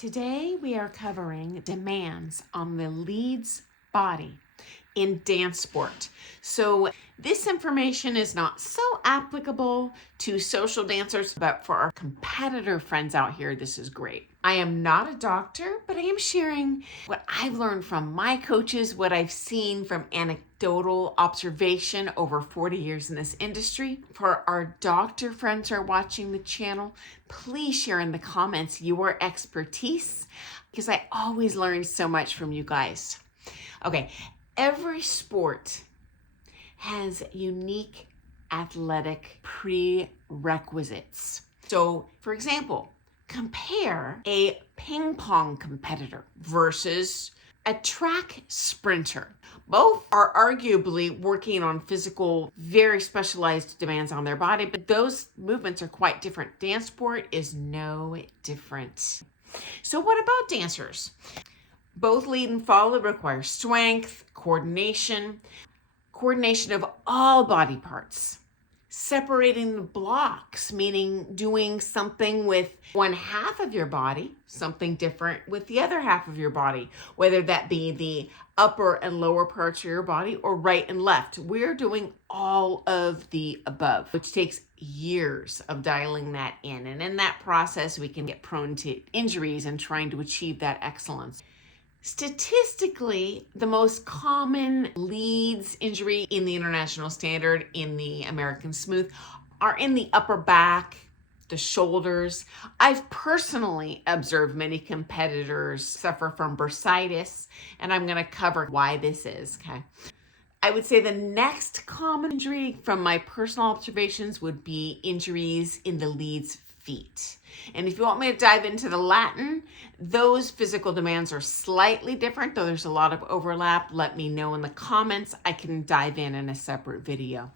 Today we are covering demands on the lead's body in dance sport. So this information is not so applicable to social dancers, but for our competitor friends out here, this is great. I am not a doctor, but I am sharing what I've learned from my coaches, what I've seen from anecdotal observation over 40 years in this industry. For our doctor friends who are watching the channel, please share in the comments your expertise, because I always learn so much from you guys. Okay. Every sport has unique athletic prerequisites. So, for example, compare a ping pong competitor versus a track sprinter. Both are arguably working on physical, very specialized demands on their body, but those movements are quite different. Dance sport is no different. So what about dancers? Both lead and follow require strength, coordination of all body parts. Separating the blocks, meaning doing something with one half of your body, something different with the other half of your body, whether that be the upper and lower parts of your body or right and left. We're doing all of the above, which takes years of dialing that in. And in that process, we can get prone to injuries and trying to achieve that excellence. Statistically, the most common leads injury in the international standard, in the American smooth, are in the upper back, the shoulders. I've personally observed many competitors suffer from bursitis, and I'm going to cover why this is, okay? I would say the next common injury from my personal observations would be injuries in the lead's feet. And if you want me to dive into the Latin, those physical demands are slightly different, though there's a lot of overlap. Let me know in the comments. I can dive in a separate video.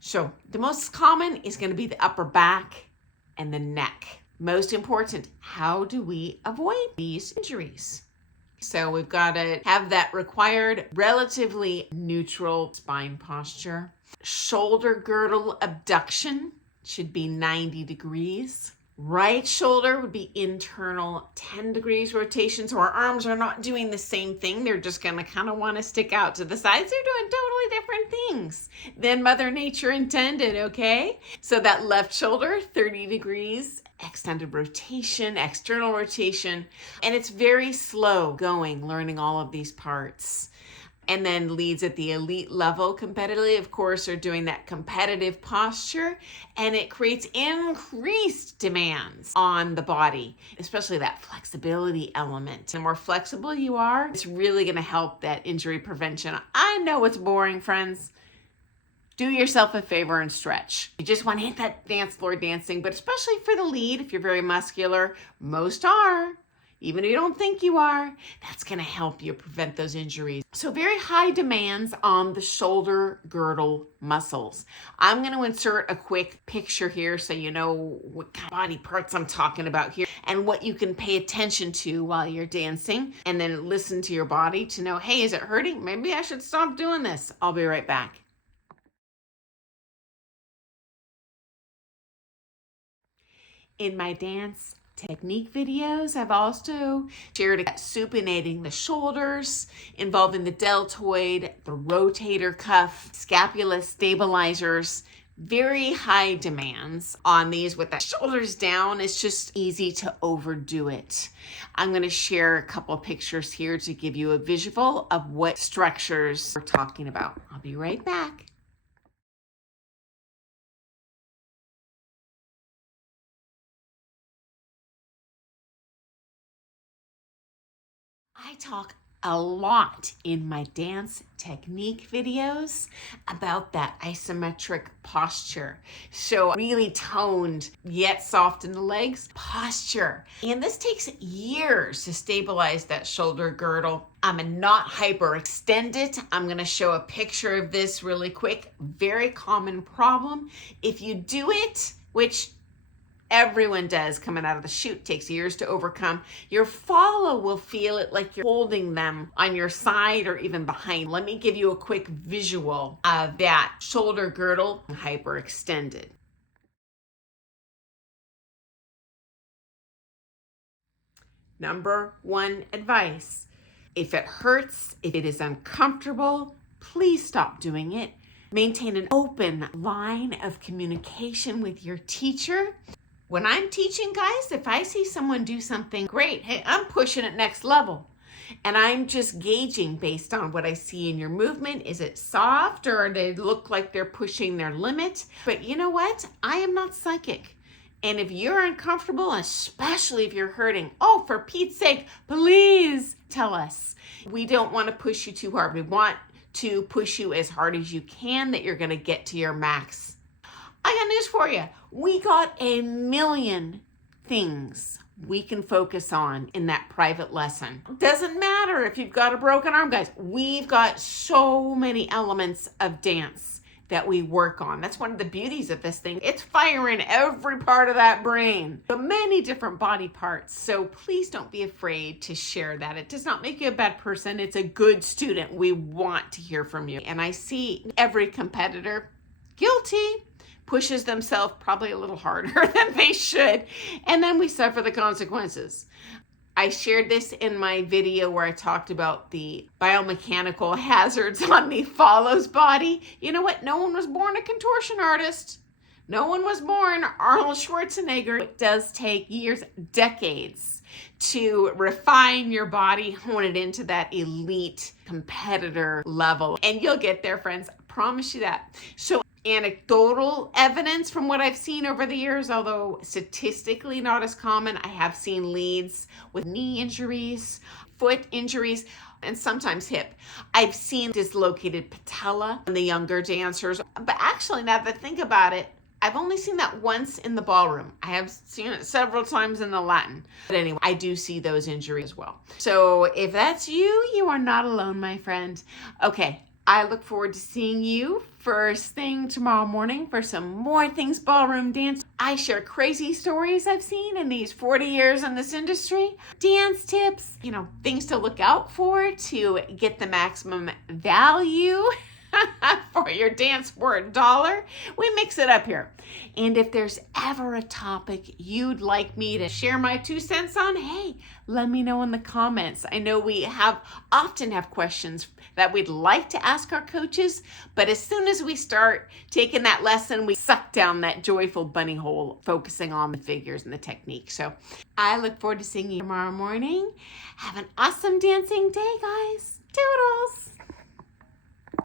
So the most common is going to be the upper back and the neck. Most important, how do we avoid these injuries? So we've got to have that required relatively neutral spine posture. Shoulder girdle abduction should be 90 degrees. Right shoulder would be internal 10 degrees rotation. So our arms are not doing the same thing. They're just going to kind of want to stick out to the sides. They're doing totally different things than Mother Nature intended, okay? So that left shoulder, 30 degrees, extended rotation, external rotation. And it's very slow going, learning all of these parts. And then leads at the elite level competitively, of course, are doing that competitive posture, and it creates increased demands on the body, especially that flexibility element. The more flexible you are, it's really going to help that injury prevention. I know it's boring, friends. Do yourself a favor and stretch. You just want to hit that dance floor dancing, but especially for the lead, if you're very muscular, most are. Even if you don't think you are, that's going to help you prevent those injuries. So very high demands on the shoulder girdle muscles. I'm going to insert a quick picture here so you know what kind of body parts I'm talking about here and what you can pay attention to while you're dancing, and then listen to your body to know, hey, is it hurting? Maybe I should stop doing this. I'll be right back. In my dance technique videos, I've also shared supinating the shoulders, involving the deltoid, the rotator cuff, scapula stabilizers. Very high demands on these with the shoulders down. It's just easy to overdo it. I'm going to share a couple of pictures here to give you a visual of what structures we're talking about. I'll be right back. I talk a lot in my dance technique videos about that isometric posture. So really toned yet soft in the legs posture. And this takes years to stabilize that shoulder girdle. I'm not hyperextend it. I'm going to show a picture of this really quick. Very common problem. If you do it, which everyone does coming out of the chute, takes years to overcome, your follow will feel it like you're holding them on your side or even behind. Let me give you a quick visual of that shoulder girdle hyperextended. Number one advice: if it hurts, if it is uncomfortable, please stop doing it. Maintain an open line of communication with your teacher. When I'm teaching, guys, if I see someone do something great, hey, I'm pushing it next level. And I'm just gauging based on what I see in your movement. Is it soft, or do they look like they're pushing their limit? But you know what? I am not psychic. And if you're uncomfortable, especially if you're hurting, oh, for Pete's sake, please tell us. We don't want to push you too hard. We want to push you as hard as you can, that you're going to get to your max. I got news for you. We got a million things we can focus on in that private lesson. Doesn't matter if you've got a broken arm, guys. We've got so many elements of dance that we work on. That's one of the beauties of this thing. It's firing every part of that brain, but many different body parts. So please don't be afraid to share that. It does not make you a bad person. It's a good student. We want to hear from you. And I see every competitor guilty, pushes themselves probably a little harder than they should, and then we suffer the consequences. I shared this in my video where I talked about the biomechanical hazards on the follows body. You know what? No one was born a contortion artist. No one was born Arnold Schwarzenegger. It does take years, decades to refine your body, hone it into that elite competitor level. And you'll get there, friends. I promise you that. So anecdotal evidence from what I've seen over the years, although statistically not as common, I have seen leads with knee injuries, foot injuries, and sometimes hip. I've seen dislocated patella in the younger dancers. But actually, now that I think about it, I've only seen that once in the ballroom. I have seen it several times in the Latin. But anyway, I do see those injuries as well. So if that's you, you are not alone, my friend. Okay, I look forward to seeing you first thing tomorrow morning for some more things ballroom dance. I share crazy stories I've seen in these 40 years in this industry, dance tips, things to look out for to get the maximum value for your dance for $1. We mix it up here. And if there's ever a topic you'd like me to share my 2 cents on, hey, let me know in the comments. I know we often have questions that we'd like to ask our coaches, but as soon as we start taking that lesson, we suck down that joyful bunny hole, focusing on the figures and the technique. So I look forward to seeing you tomorrow morning. Have an awesome dancing day, guys. Toodles.